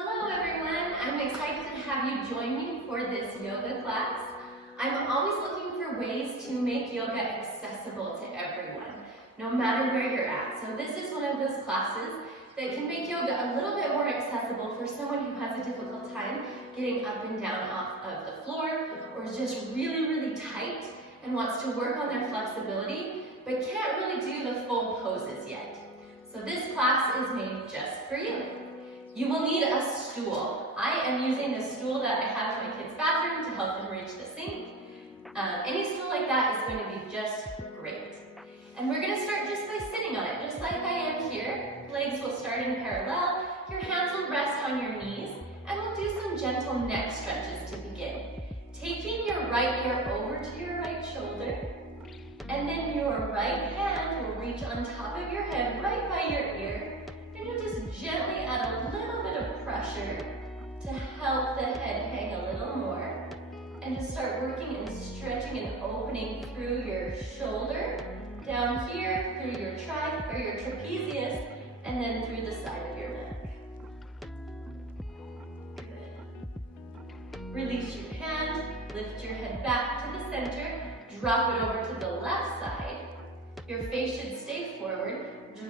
Hello everyone, I'm excited to have you join me for this yoga class. I'm always looking for ways to make yoga accessible to everyone, no matter where you're at. So this is one of those classes that can make yoga a little bit more accessible for someone who has a difficult time getting up and down off of the floor, or is just really tight and wants to work on their flexibility, but can't really do the full poses yet. So this class is made just for you. You will need a stool. I am using the stool that I have in my kids' bathroom to help them reach the sink. Any stool like that is going to be just great. And we're going to start just by sitting on it, just like I am here. Legs will start in parallel. Your hands will rest on your knees, and we'll do some gentle neck stretches to begin. Taking your right ear over to your right shoulder, and then your right hand will reach on top of your head, right by your ear. And you'll just gently add a little bit of pressure to help the head hang a little more. And just start working and stretching and opening through your shoulder, down here, through your your trapezius, and then through the side of your neck. Good. Release your hand, lift your head back to the center, drop it over to the left side. Your face should stay forward.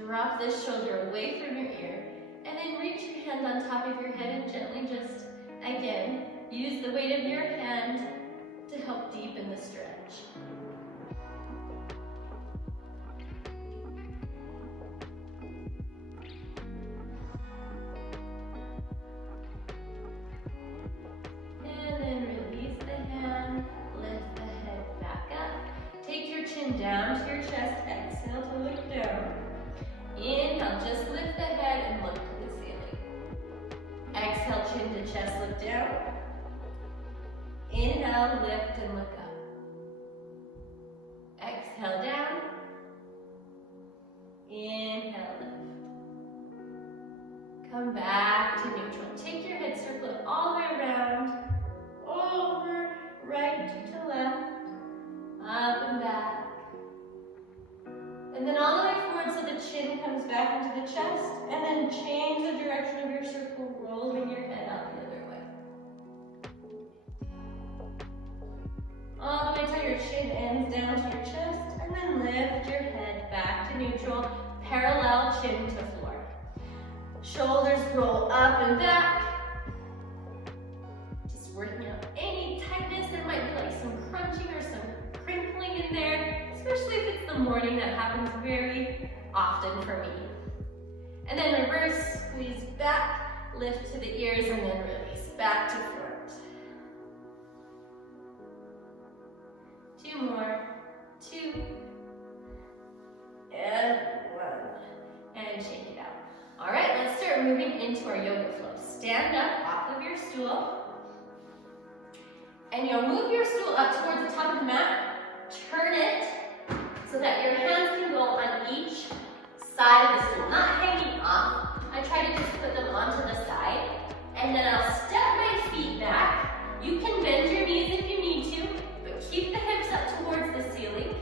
Drop this shoulder away from your ear, and then reach your hand on top of your head and gently just, again, use the weight of your hand to help deepen the stretch. And then release the hand, lift the head back up. Take your chin down to your chest, exhale to look down. Inhale, just lift the head and look to the ceiling. Exhale, chin to chest, look down. Inhale, lift and look up. Exhale, down. Inhale, lift. Come back to neutral. Take your head, circle it all the way around, over, right to left, up and back. And then all the way forward so the chin comes back into the chest, and then change the direction of your circle, rolling your head out the other way. All the way till your chin ends down to your chest, and then lift your head back to neutral, parallel chin to floor. Shoulders roll up and back. Just working out any tightness. There might be like some crunching or some crinkling in there, especially if it's the morning. That happens very often for me. And then reverse, squeeze back, lift to the ears, and then release back to front. 2 more, 2, and 1, and shake it out. All right, let's start moving into our yoga flow. Stand up off of your stool, and you'll move your stool up towards the top of the mat, turn it, so that your hands can go on each side of the stool, not hanging off. I try to just put them onto the side, and then I'll step my feet back. You can bend your knees if you need to, but keep the hips up towards the ceiling.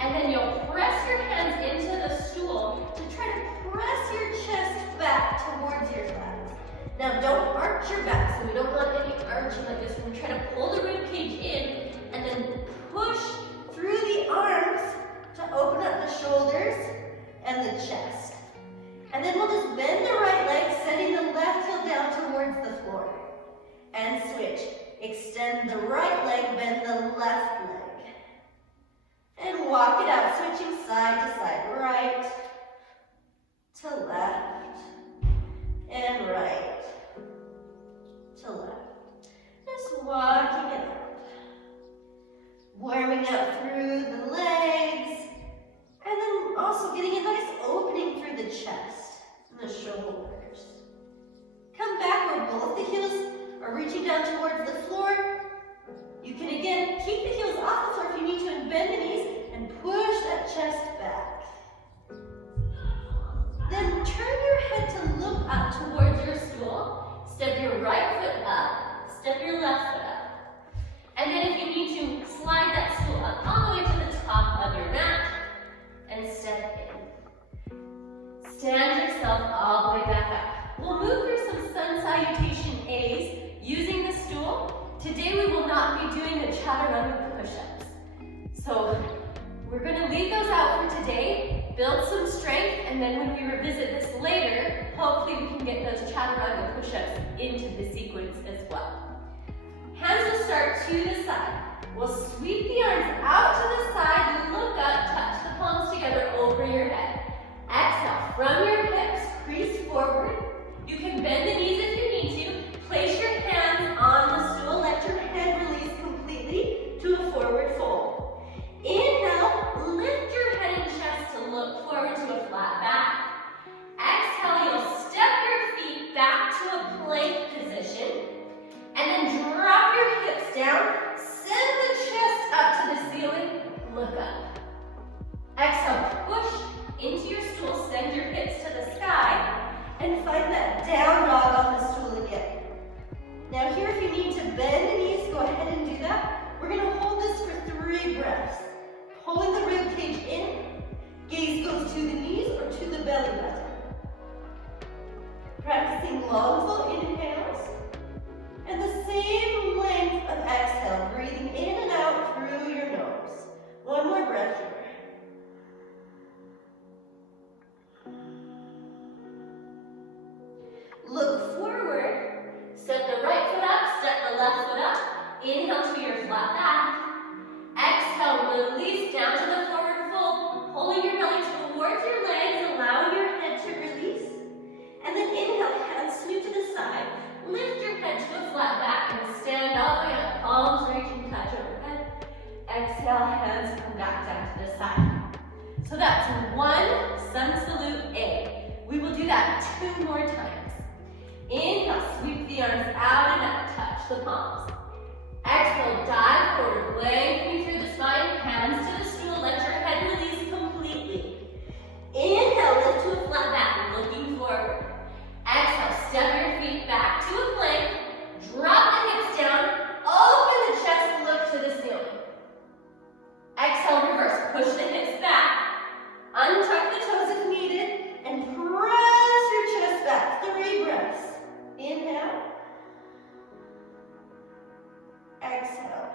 And then you'll press your hands into the stool to try to press your chest back towards your thighs. Now don't arch your back, so we don't want any arching like this. We try to pull the rib cage in, and then push through the arms to open up the shoulders and the chest. And then we'll just bend the right leg, setting the left heel down towards the floor. And switch. Extend the right leg, bend the left leg. And walk it out, switching side to side. Right to left. And right to left. Just walking it out. Warming up through the legs, and then also getting a nice opening through the chest and the shoulders. Come back where both the heels are reaching down towards the floor. You can again keep the heels off the floor if you need to, and bend the knees and push that chest back. Then turn your head to look up towards your stool. Step your right foot up, step your left foot up. And then if you need to, slide that stool up all the way to the top of your mat and step in. Stand yourself all the way back up. We'll move through some sun salutation A's using the stool. Today we will not be doing the chaturanga push-ups. So we're going to leave those out for today, build some strength, and then when we revisit this later, hopefully we can get those chaturanga push-ups into the sequence as well. Hands will start to the side. We'll sweep the arms out to the side, look up, touch the palms together over your head. Exhale, from your hips, crease forward. You can bend the knees if you need to. Place your hands on the stool, let your head release completely to a forward fold. Inhale, lift your head and chest to look forward to a flat back. Exhale, you'll step your feet back to a plank position, and then drop your hips down. Send the chest up to the ceiling, look up. Exhale, push into your stool, send your hips to the sky, and find that down dog on the stool again. Now here, if you need to bend the knees, go ahead and do that. We're gonna hold this for 3 breaths. Pulling the rib cage in, gaze goes to the knees or to the belly button. Practicing long, full inhales. And the same length of exhale, breathing in and out through your nose. One more breath here. Look forward, step the right foot up, step the left foot up. Inhale to your flat back. Exhale, release down to the forward fold, pulling your belly towards your legs, allowing your head to release. And then inhale, hands scoot to the side. Lift your head to a flat back and stand all the way up. Palms reach and touch overhead. Exhale, hands come back down to the side. So that's 1 sun salute A. We will do that 2 more times. Inhale, sweep the arms out and up, touch the palms. Exhale, dive forward, lengthening through the spine, hands to the stool, let your head release completely. Inhale, lift to a flat back, looking forward. Exhale, step your feet back to a plank, drop the hips down, open the chest, look to the ceiling. Exhale, reverse, push the hips back, untuck the toes if needed, and press your chest back. 3 breaths. Inhale. Exhale.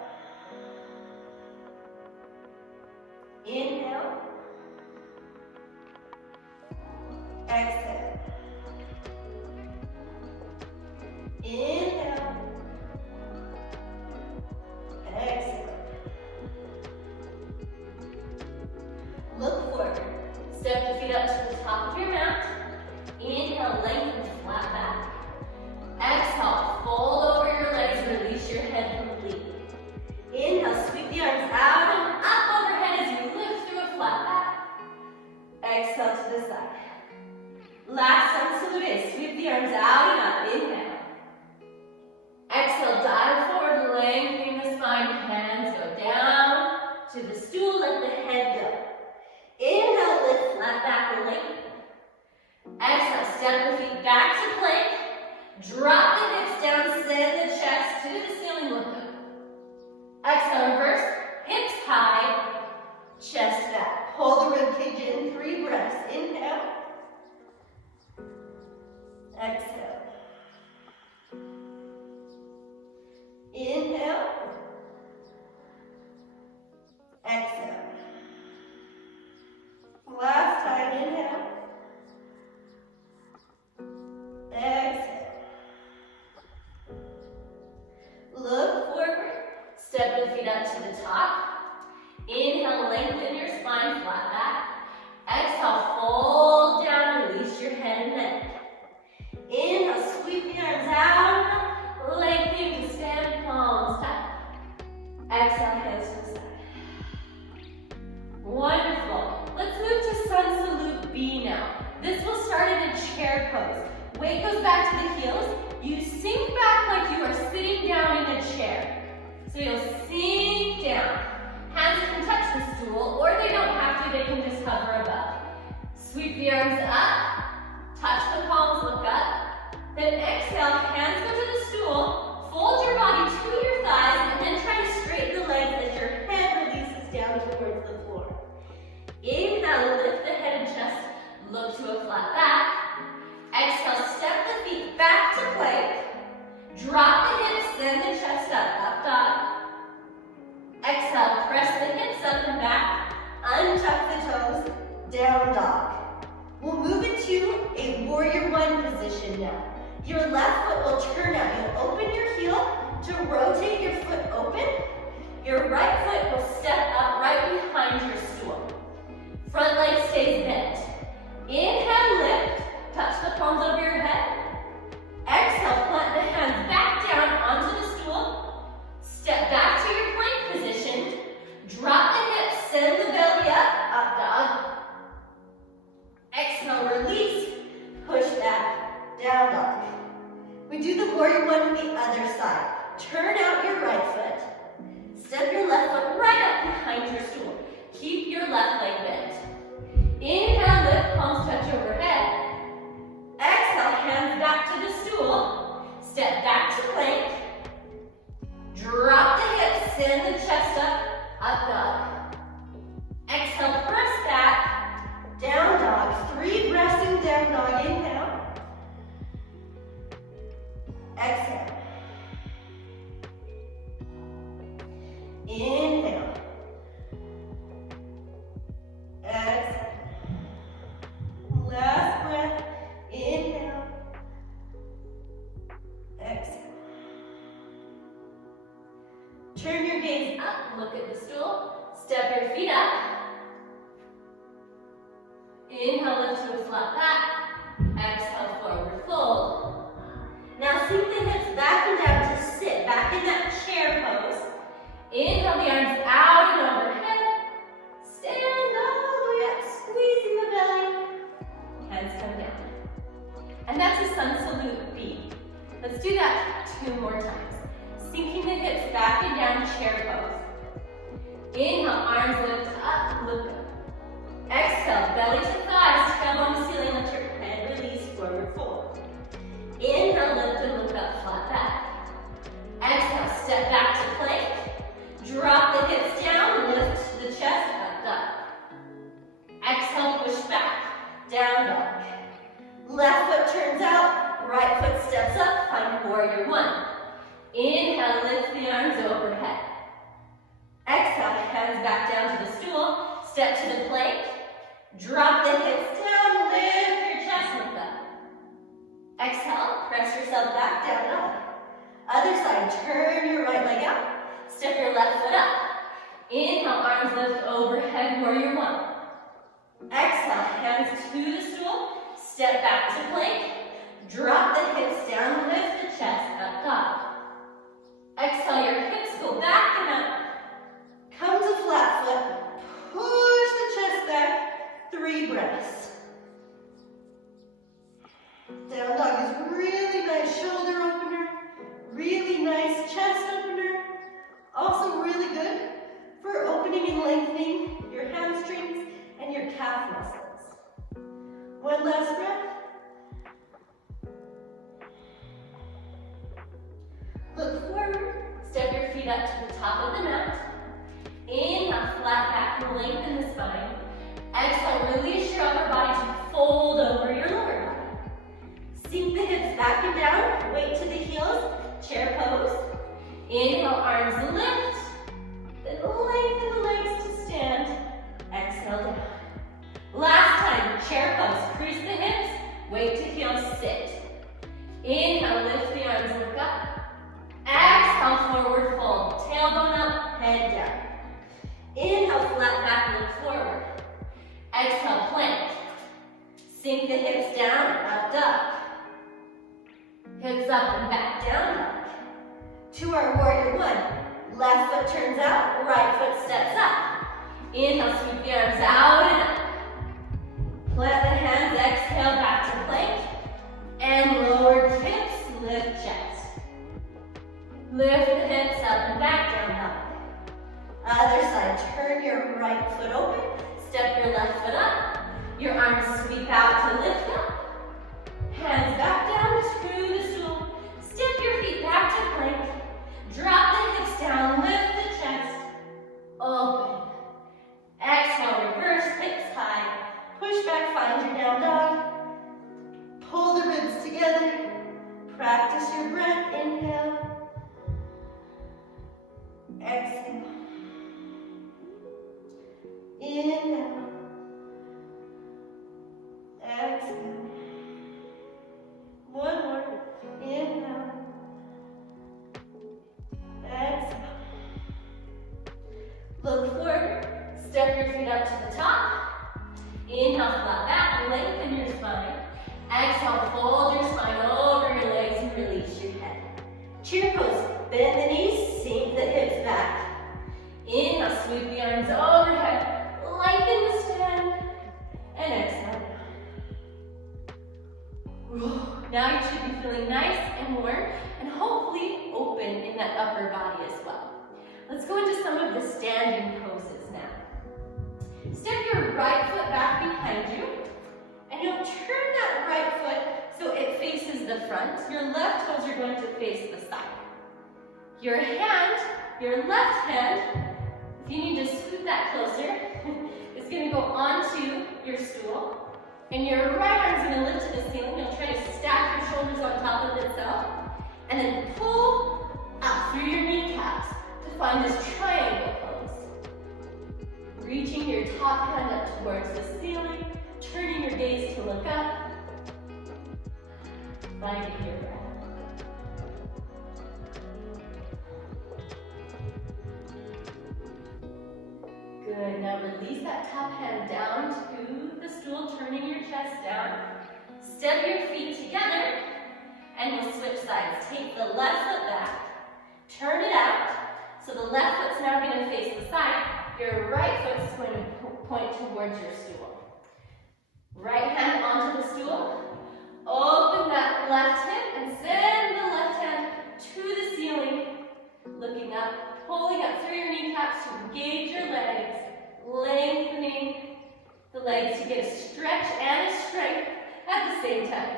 Inhale. Exhale. Inhale. Exhale. Look forward. Step the feet up to the top of your mat. Inhale, lengthen, flat back. Exhale, fold over your legs, release your head completely. Inhale, sweep the arms out and up overhead as you lift through a flat back. Exhale to the side. Last sun salute, sweep the arms out and up. Inhale. Exhale, dive forward, lengthening the spine. Hands go down to the stool, let the head go. Inhale, lift, flat back and lengthen. Exhale, step the feet back to plank. Drop the hips down, send the chest to the ceiling, look up. Exhale, reverse, hips high, chest back. Hold the rib cage in, 3 breaths. Inhale. Exhale. Inhale. Exhale. Last time, inhale. Exhale. Look forward, step the feet up to the top. Inhale, lengthen your spine, flat back. Exhale, fold down, release your head and neck. Inhale, sweep the arms out, lengthening to stand, palms up. Exhale, hands to the side. Wonderful. Let's move to sun salute B now. This will start in a chair pose. Weight goes back to the heels. You sink back like you are sitting down in a chair. So you'll sink down. Hands can touch the stool, or they don't have to, they can just hover above. Sweep the arms up, touch the palms, look up. Then exhale, hands go to the stool, fold your body to your thighs, and then try to straighten the legs as your head releases down towards the floor. Inhale, lift the head and chest, look to a flat back. Exhale, step the position now. Your left foot will turn out. You'll open your heel to rotate your foot open. Your right foot will step up right behind your stool. Front leg stays bent. Inhale, lift. Touch the palms over your head. Exhale, plant the hands back down onto the stool. Step back to your plank position. Drop the hips, send the belly up dog. Exhale, release, push back, down dog. We do the warrior one to the other side. Turn out your right foot. Step your left foot right up behind your stool. Keep your left leg bent. Inhale, lift, palms touch overhead. Exhale, hands back to the stool. Step back to plank. Drop the hips, send the chest up dog. Exhale, press back, down dog. 3 breaths in down dog, inhale. Exhale. Inhale. Exhale. Last breath. Inhale. Exhale. Turn your gaze up, look at the stool. Step your feet up. Inhale, lift to a flat back. Exhale, forward fold. Now sink the hips back and down to sit back in that chair pose. Inhale the arms out and overhead. Stand all the way up, squeezing the belly. Hands come down. And that's a sun salute B. Let's do that 2 more times. Sinking the hips back and down, chair pose. Inhale, arms lift up, look up. Exhale, belly to thighs, tail on the ceiling, let your head release, forward fold. Inhale, lift and look up, flat back. Exhale, step back to plank. Drop the hips down, lift the chest, up. Exhale, push back, down dog. Left foot turns out, right foot steps up, find warrior one. Inhale, lift the arms overhead. Exhale, hands back down to the stool, step to the plank. Drop the hips down, lift your chest, look up. Exhale, press yourself back, down dog. Other side, turn your right leg out. Step your left foot up. Inhale, arms lift overhead, warrior one. Exhale, hands to the stool. Step back to plank. Drop the hips down, lift the chest, up dog. Exhale, your hips go back and up. Come to flat foot. Push the chest back. 3 breaths. Down dog is really nice shoulder opener. Really nice chest opener. Also really good for opening and lengthening your hamstrings and your calf muscles. 1 last breath. Look forward. Step your feet up to the top of the mat. Inhale, flat back, lengthen the spine. Exhale, release your upper body to fold over your lower body. Sink the hips back and down, weight to the heels, chair pose. Inhale, arms lift, then lengthen the legs to stand. Exhale down. Last time, chair pose, crease the hips, weight to heels, sit. Inhale, lift the arms, look up. Exhale, forward fold, tailbone up, head down. Inhale, flat back, look forward. Exhale, plank. Sink the hips down, up dog. Hips up and back, down dog. To our warrior one. Left foot turns out, right foot steps up. Inhale, sweep the arms out and up. Plant the hands, exhale, back to plank. And lower hips, lift chest. Lift the hips up and back, down dog. Other side, turn your right foot open. Step your left foot up. Your arms sweep out to lift up. Hands back down to the stool. Step your feet back to plank. Drop the hips down, lift the chest. Open. Exhale, reverse hips high. Push back, find your down dog. Now you should be feeling nice and warm and hopefully open in that upper body as well. Let's go into some of the standing poses now. Step your right foot back behind you, and you'll turn that right foot so it faces the front. Your left toes are going to face the side. Your left hand, if you need to scoot that closer, is going to go onto your stool. And your right arm's going to lift to the ceiling. You'll try to stack your shoulders on top of itself. And then pull up through your kneecaps to find this triangle pose. Reaching your top hand up towards the ceiling, turning your gaze to look up. Finding your breath. Good, now release that top hand down to the stool, turning your chest down. Step your feet together, and we'll switch sides. Take the left foot back, turn it out, so the left foot's now going to face the side. Your right foot's going to point towards your stool. Right hand onto the stool, open that left hip, and send the left hand to the ceiling, looking up, pulling up through your kneecaps to engage your legs, lengthening the legs to get a stretch and a strength at the same time.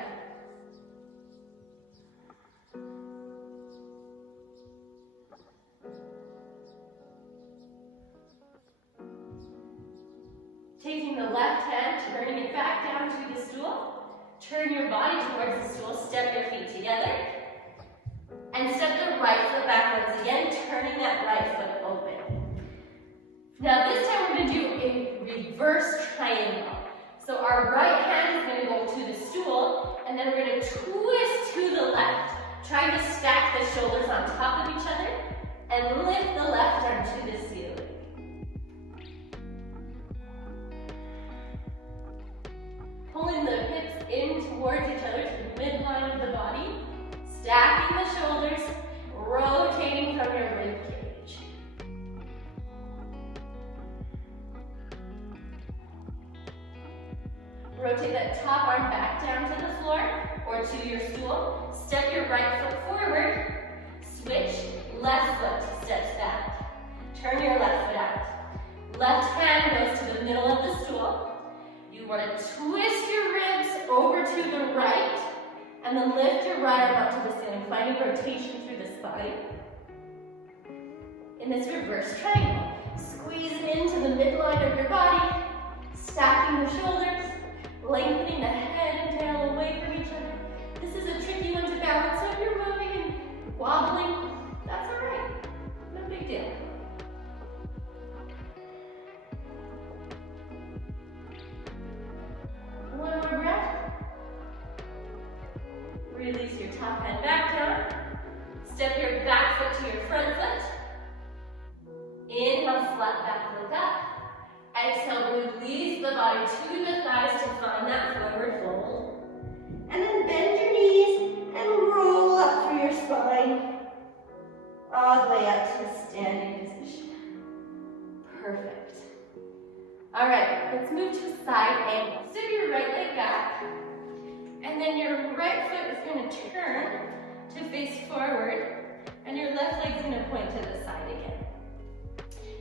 Taking the left hand, turning it back down to the stool, turn your body towards the stool, step your feet together, and step the right foot back once again, turning that right foot open. Now this time we're going to do a reverse triangle. So our right hand is going to go to the stool, and then we're going to twist to the left, trying to stack the shoulders on top of each other, and lift the left arm to the ceiling. Pulling the hips in towards each other to the midline of the body, stacking the shoulders, rotating from your rib cage. Rotate that top arm back down to the floor or to your stool. Step your right foot forward. Switch, left foot steps back. Turn your left foot out. Left hand goes to the middle of the stool. You want to twist your ribs over to the right and then lift your right arm up to the ceiling, finding rotation through the spine. In this reverse triangle, squeeze into the midline of your body, stacking the shoulders, lengthening the head and tail away from each other. This is a tricky one to balance, so if you're moving and wobbling, that's all right. No big deal. One more breath. Release your top hand back down. Step your back foot to your front foot. Inhale, flat back, look up. Exhale, release the body to the thighs to find that forward fold. And then bend your knees and roll up through your spine. All the way up to a standing position. Perfect. All right, let's move to a side angle. Step your right leg back, and then your right foot is going to turn to face forward, and your left leg is going to point to the side again.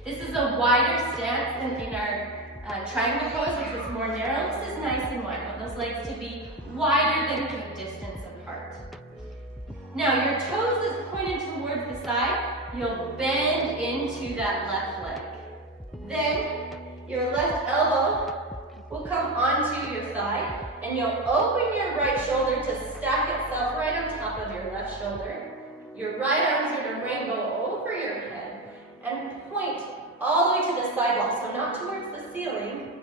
This is a wider stance than in our triangle pose, which is more narrow. This is nice and wide. I want those legs to be wider than hip distance apart. Now, your toes is pointed towards the side. You'll bend into that left leg. Then, your left elbow will come onto your thigh, and you'll open your right shoulder to stack itself right on top of your left shoulder. Your right arms are to rainbow over your head and point all the way to the sidewall, so not towards the ceiling,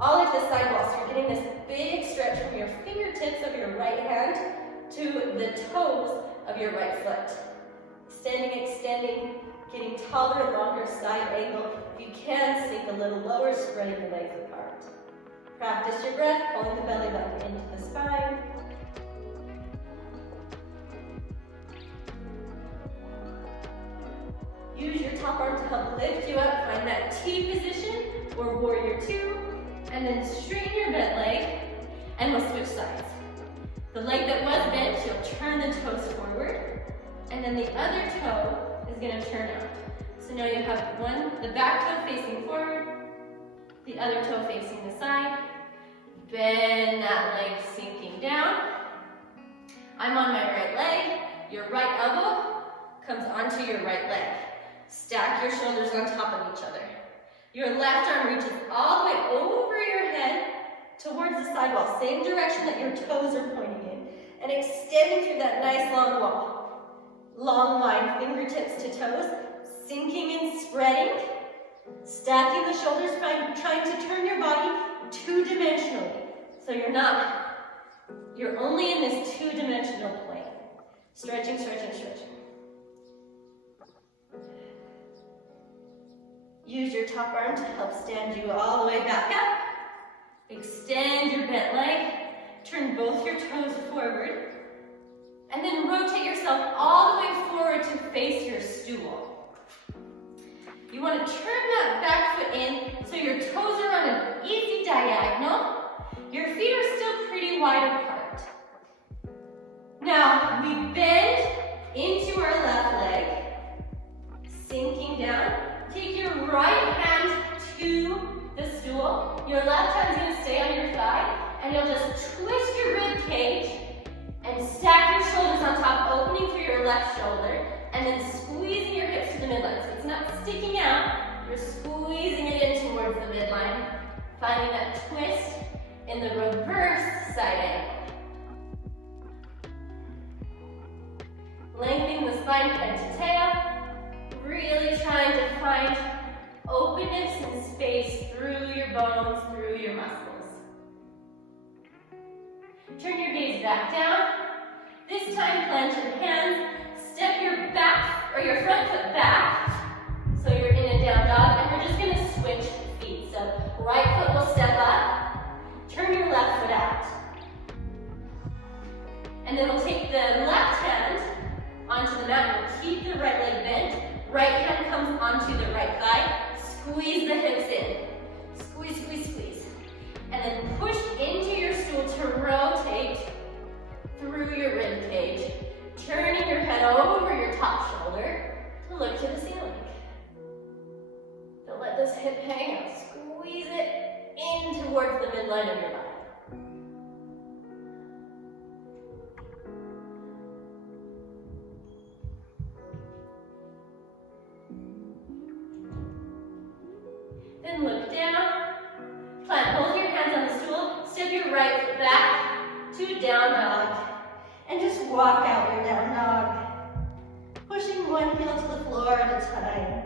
all the way to the sidewall. So you're getting this big stretch from your fingertips of your right hand to the toes of your right foot. Standing, extending, getting taller and longer side angle. If you can, sink a little lower, spreading the legs apart. Practice your breath, pulling the belly button into the spine. Use your top arm to help lift you up. Find that T position or warrior two. And then straighten your bent leg and we'll switch sides. The leg that was bent, you'll turn the toes forward, and then the other toe is going to turn out. So now you have the back toe facing forward, the other toe facing the side. Bend that leg sinking down. I'm on my right leg. Your right elbow comes onto your right leg. Stack your shoulders on top of each other. Your left arm reaches all the way over your head towards the sidewall, same direction that your toes are pointing in, and extending through that nice long wall. Long line, fingertips to toes, sinking and spreading, stacking the shoulders, trying to turn your body two-dimensionally. So you're only in this two-dimensional plane. Stretching, stretching, stretching. Use your top arm to help stand you all the way back up. Extend your bent leg. Turn both your toes forward. And then rotate yourself all the way forward to face your stool. You want to turn that back foot in so your toes are on an easy diagonal. Your feet are still pretty wide apart. Now, we bend into our left leg, sinking down. Take your right hand to the stool. Your left hand's going to stay on your thigh, and you'll just twist your rib cage and stack your shoulders on top, opening through your left shoulder, and then squeezing your hips to the midline. So it's not sticking out, you're squeezing it in towards the midline, finding that twist in the reverse side angle. Lengthening the spine head to tail, really trying to find openness and space through your bones, through your muscles. Turn your gaze back down. This time, plant your hands, step your front foot back, so you're in a down dog, and we're just going to switch feet. So right foot will step up, turn your left foot out. And then we'll take the left hand onto the mat, we'll keep the right leg bent, right hand comes onto the right thigh, squeeze the hips in, squeeze, squeeze, squeeze. And then push into your stool to rotate through your rib cage, turning your head over your top shoulder to look to the ceiling. Don't let this hip hang out. Squeeze it in towards the midline of your body. Then look down, plant both your hands on the stool, step your right foot back to down dog, and just walk out your down dog, pushing one heel to the floor at a time,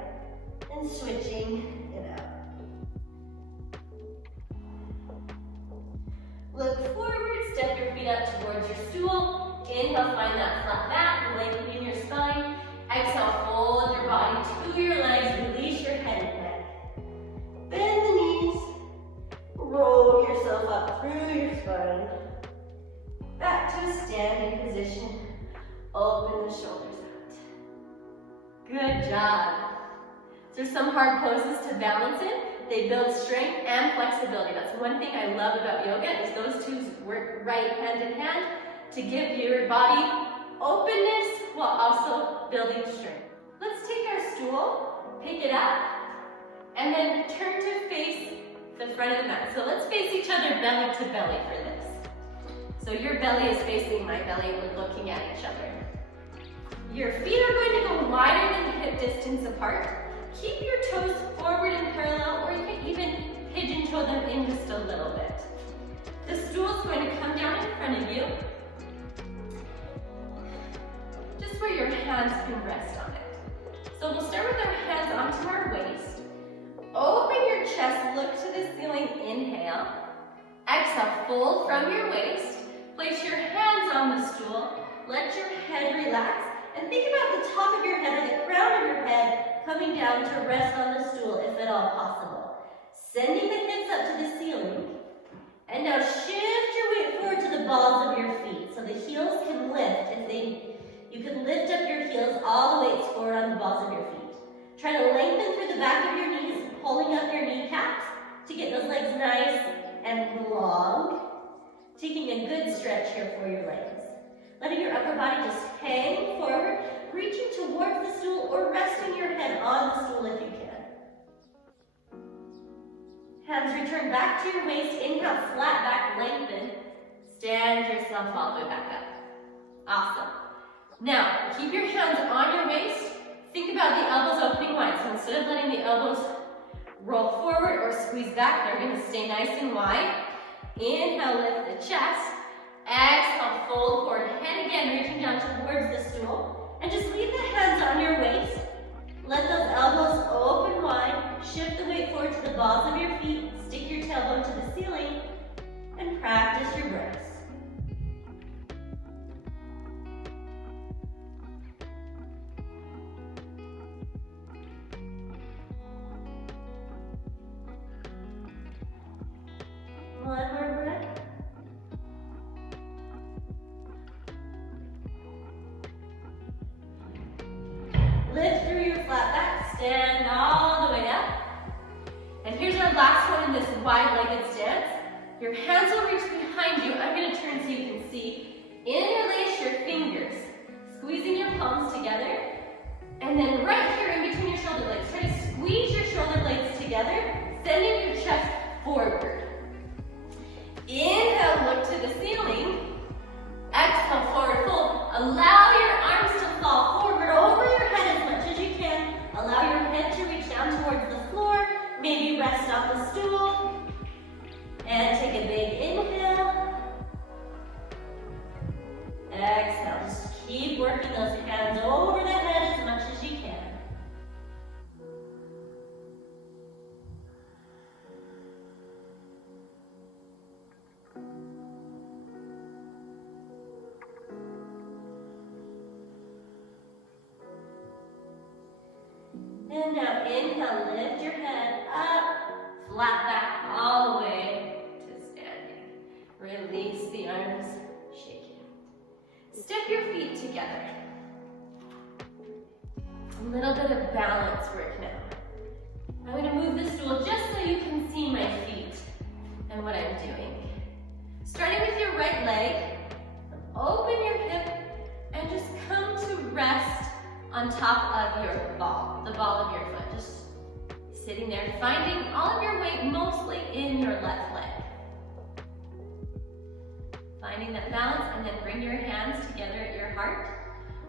and switching it out. Look forward, step your feet up towards your stool, inhale, find that flat back, lengthening your spine, exhale, fold your body to your legs, release your head and neck. Bend the knees, roll yourself up through your spine, back to a standing position, open the shoulders out. Good job. There's some hard poses to balance in. They build strength and flexibility. That's one thing I love about yoga, is those two work right hand in hand to give your body openness while also building strength. Let's take our stool, pick it up, and then turn to face the front of the mat. So let's face each other belly to belly for this. So your belly is facing my belly, we're looking at each other. Your feet are going to go wider than the hip distance apart. Keep your toes forward and parallel, or you can even pigeon toe them in just a little bit. The stool is going to come down in front of you, just where your hands can rest on it. So we'll start with our hands onto our waist. Open your chest, look to the ceiling, inhale. Exhale, fold from your waist. Place your hands on the stool. Let your head relax. And think about the top of your head or the crown of your head coming down to rest on the stool if at all possible. Sending the hips up to the ceiling. And now shift your weight forward to the balls of your feet so the heels can lift. You can lift up your heels all the way forward on the balls of your feet. Try to lengthen through the back of your knees, pulling up your kneecaps to get those legs nice and long. Taking a good stretch stretch here for your legs. Letting your upper body just hang forward, reaching towards the stool or resting your head on the stool if you can. Hands return back to your waist. Inhale, flat back, lengthen. Stand yourself all the way back up. Awesome. Now, keep your hands on your waist. Think about the elbows opening wide. So instead of letting the elbows roll forward or squeeze back, they're going to stay nice and wide. Inhale, lift the chest. Exhale, fold forward. Head again, reaching down towards the stool. And just leave the hands on your waist. Let those elbows open wide. Shift the weight forward to the balls of your feet. Stick your tailbone to the ceiling. And practice your breaths. One more breath. Lift through your flat back, stand all the way up. And here's our last one in this wide-legged stance. Your hands will reach behind you. I'm going to turn so you can see. Interlace your fingers, squeezing your palms together. And then right here in between your shoulder blades, try to squeeze your shoulder blades together, sending your chest forward. Inhale, look to the ceiling. Exhale, forward fold. Allow your arms to fall forward over your head as much as you can. Allow your head to reach down towards the floor. Maybe rest off the stool. And take a big inhale. Exhale. Just keep working those hands over the head as much as you can. And now inhale, lift your head up, flat back all the way to standing. Release the arms, shake it. Step your feet together. A little bit of balance work now. I'm going to move the stool just so you can see my feet and what I'm doing. Starting with your right leg, open your hip and just come to rest on top of your ball, the ball of your foot. Just sitting there, finding all of your weight mostly in your left leg. Finding that balance, and then bring your hands together at your heart.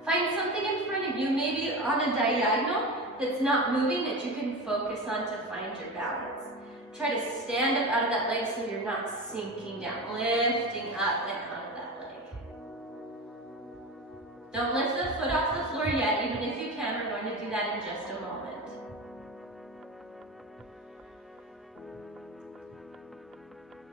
Find something in front of you, maybe on a diagonal that's not moving, that you can focus on to find your balance. Try to stand up out of that leg so you're not sinking down, lifting up and out of that leg. Don't lift the foot off the floor yet, even if you can. We're going to do that in just a moment.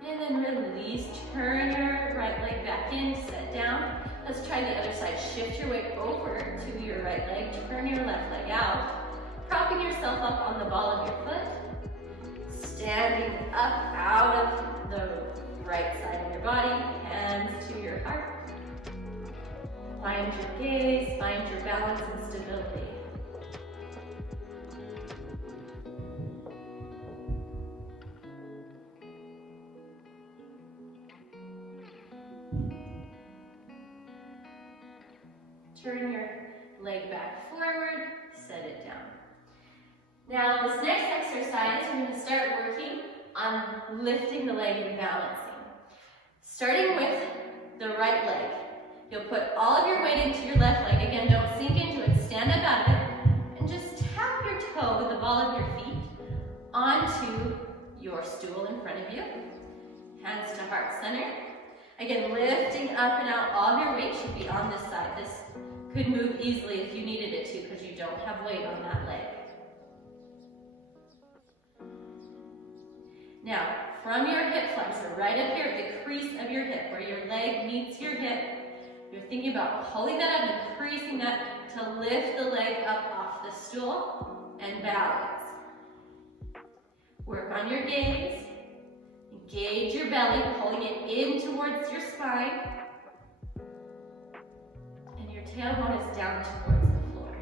And then release, turn your right leg back in, set down. Let's try the other side. Shift your weight over to your right leg, turn your left leg out, propping yourself up on the ball of your foot, standing up out of the right side of your body, hands to your heart. Find your gaze, find your balance and stability. Turn your leg back forward, set it down. Now this next exercise, we're going to start working on lifting the leg and balancing. Starting with the right leg. You'll put all of your weight into your left leg. Again, don't sink into it, stand up out of it, and just tap your toe with the ball of your feet onto your stool in front of you. Hands to heart center. Again, lifting up and out, all of your weight should be on this side. This could move easily if you needed it to because you don't have weight on that leg. Now, from your hip flexor, right up here at the crease of your hip, where your leg meets your hip, you're thinking about pulling that up and creasing that to lift the leg up off the stool and balance. Work on your gaze. Engage your belly, pulling it in towards your spine. And your tailbone is down towards the floor.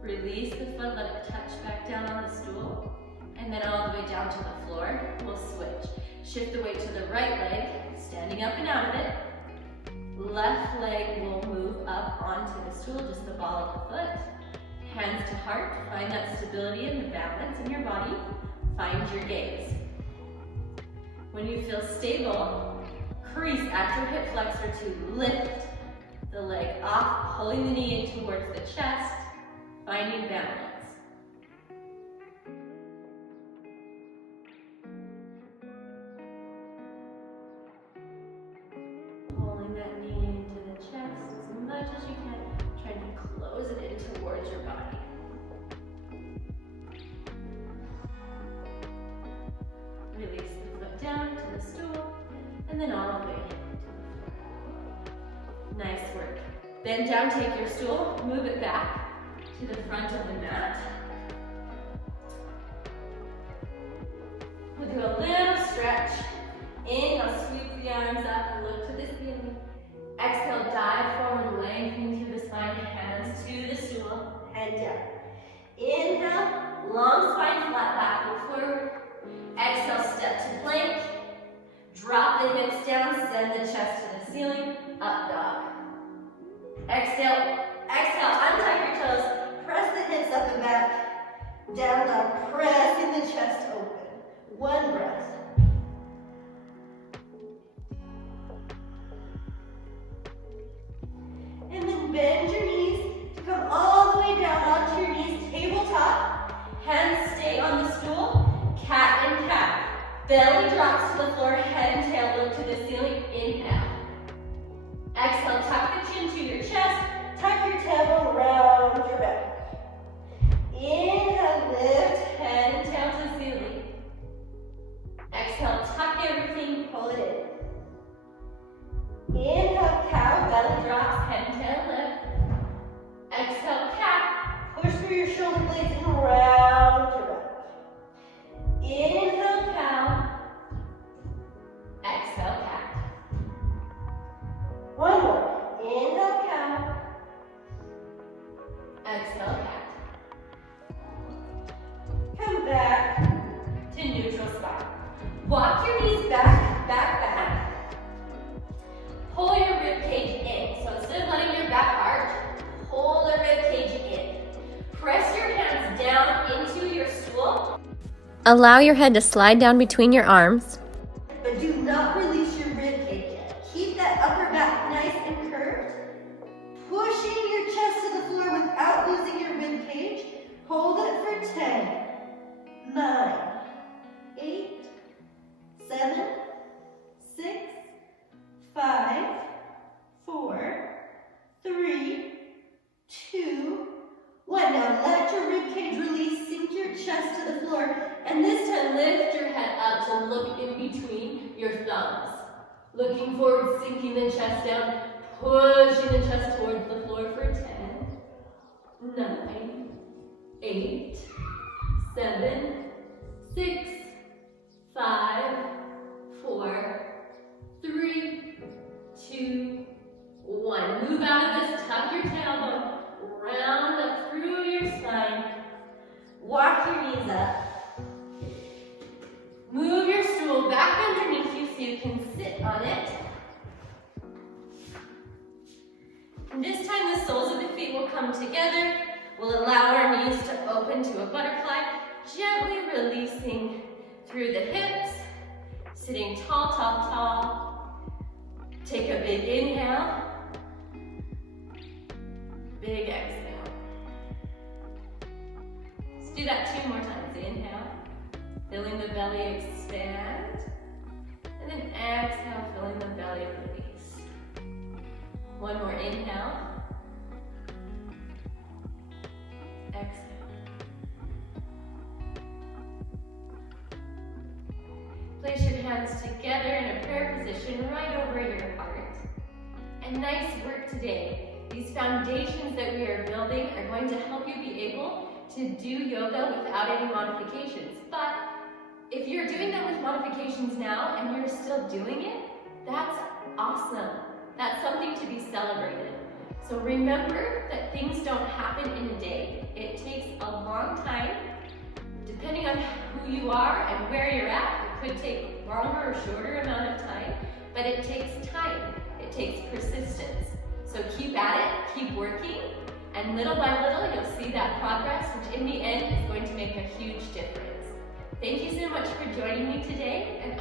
Release the foot, let it touch back down on the stool. and then all the way down to the floor. We'll switch. Shift the weight to the right leg, standing up and out of it. Left leg will move up onto the stool, just the ball of the foot. Hands to heart, find that stability and the balance in your body. Find your gaze. When you feel stable, crease at your hip flexor to lift the leg off, pulling the knee in towards the chest, finding balance. Pulling that knee into the chest as much as you can, trying to close it in towards your body. Release the foot down to the stool, and then all the way to the floor. Nice work. Bend down, take your stool, move it back to the front of the mat. We'll do a little stretch. Inhale, sweep the arms up, look to the ceiling. Exhale, dive forward, lengthening through the spine, hands to the stool, head down. Inhale, long spine, flat back, look forward. Exhale, step to plank. Drop the hips down, send the chest to the ceiling, up dog. Exhale, exhale, untuck your toes, press the hips up and back, down dog, pressing the chest open. One breath. And then bend your knees to come all the way down onto your knees, tabletop. Hands stay on the stool, cat and cow. Belly drops to the floor, head and tail look to the ceiling. Inhale. Exhale, tuck the chin to your chest, tuck your tailbone around your back. Inhale, lift head and tail to the ceiling. Exhale, tuck everything, pull it in. Inhale, cow, belly drops, head and tail lift. Exhale, cat, push through your shoulder blades and around your back. Inhale, cow. Exhale, cat. One more. Inhale, cow. Exhale, cat. Come back to neutral spine. Walk your knees back, back, back. Pull your rib cage in. So instead of letting your back arch, pull the rib cage in. Press your hands down into your stool. Allow your head to slide down between your arms. But do not release your rib cage yet. Keep that upper back nice and curved. Pushing your chest to the floor without losing your rib cage. Hold it for 10, 9, 8, 7, 6, 5, 4, 3, 2, 1. Now let your rib cage release, sink your chest to the floor, and this time lift your head up to look in between your thumbs. Looking forward, sinking the chest down, pushing the chest towards the floor for 10, 9, 8, 7, 6, 5, 4, 3, 2, 1. Move out of this, tuck your tailbone, round up through your spine. Walk your knees up. Move your stool back underneath you so you can sit on it. And this time the soles of the feet will come together. We'll allow our knees to open to a butterfly, gently releasing through the hips, sitting tall, tall, tall. Take a big inhale, big exhale. Let's do that 2 more times. Inhale, feeling the belly expand, and then exhale, feeling the belly release. One more inhale, exhale. Place your hands together in a prayer position right over your heart. And nice work today. These foundations that we are building are going to help you be able to do yoga without any modifications. But if you're doing them with modifications now and you're still doing it, that's awesome. That's something to be celebrated. So remember that things don't happen in a day. It takes a long time Depending on who you are and where you're at, it could take longer or shorter amount of time, but it takes time. It takes persistence. So keep at it, keep working, and little by little you'll see that progress, which in the end is going to make a huge difference. Thank you so much for joining me today, and